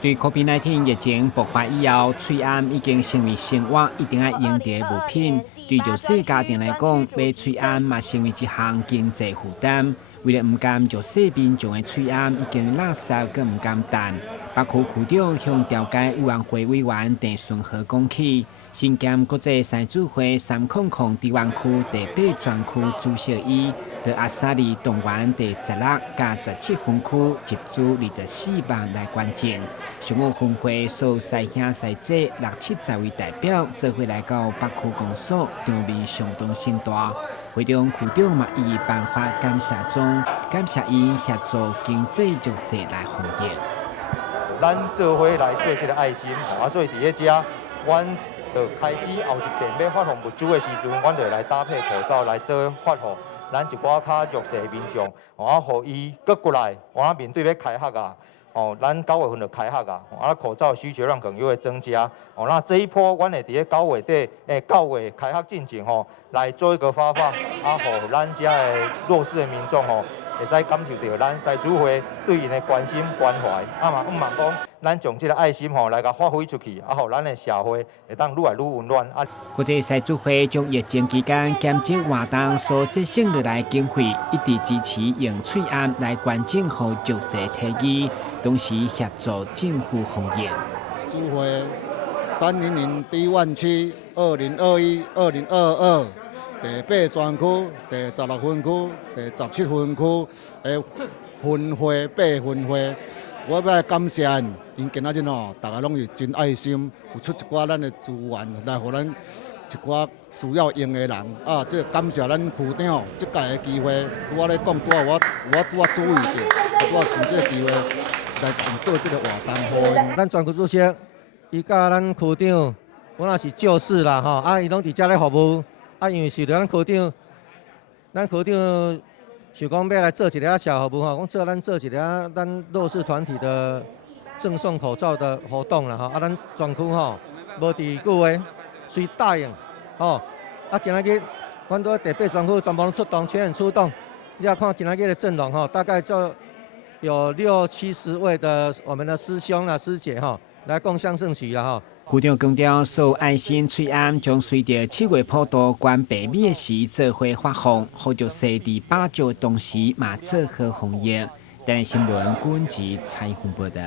对 COVID-19 疫情爆发以后，翠安已经成为生活一定要用到的物品。对弱势家庭来讲，买翠安嘛成为一项经济负担。为了唔甘弱势民众的翠安已经垃圾更唔甘淡，北区区长向调解委员会委员郑顺和讲起，新兼国际狮子会300低湾区第8专区主席伊。在阿萨利动员第16加17分区集资24万来捐赠，上午分会所师兄师姐60-70位代表做伙来到北区公所，场面相当盛大。会中区长嘛以颁发感谢状，感谢伊协助经济弱势来防疫。咱做伙来做这个爱心，所以伫咧遮，阮就开始后一遍要发放物资的时阵，阮就来搭配口罩来做发放。咱一寡较弱势的民众，互伊搁过来，面对要开学啊，咱9月份就开学啊，口罩需求量可能又会增加，那这一波，阮会伫咧9月底，9月开学进前来做一个发放，互咱遮的弱势的民众会使感受到咱狮子会对因的关心关怀，嘛毋茫讲，咱将这个爱心来甲发挥出去，互咱的社会会当愈来愈温暖。国际狮子会将疫情期间减少活动所节省落来经费，一直支持用翠安来捐赠予弱势体育，同时协助政府防疫。主会300低湾区2021-2022。第8专区、第16分区、第17分区的分会8分会，我要感谢因今仔日大家拢是真爱心，有出一寡咱的资源来互咱一寡需要用的人。这感谢咱区长这届的机会，我咧讲我注意到，我趁这个机会来做这个活动。咱专区主席，伊甲咱区长，我也是旧事啦伊拢伫遮咧服务。因为是咱区长想讲要来做一个小服务讲咱做一个咱弱势团体的赠送口罩的活动啦咱专区无伫久诶，随答应今仔日阮伫第8专区全部拢出动，全员出动。你要看今仔日的阵容大概就有60-70位的我们的师兄啦师姐来共襄盛举啦区长强调，所有爱心翠安将随着7月普渡捐白米时做伙发放，好弱势伫8招同时嘛做好防疫。台新闻军事采访报道。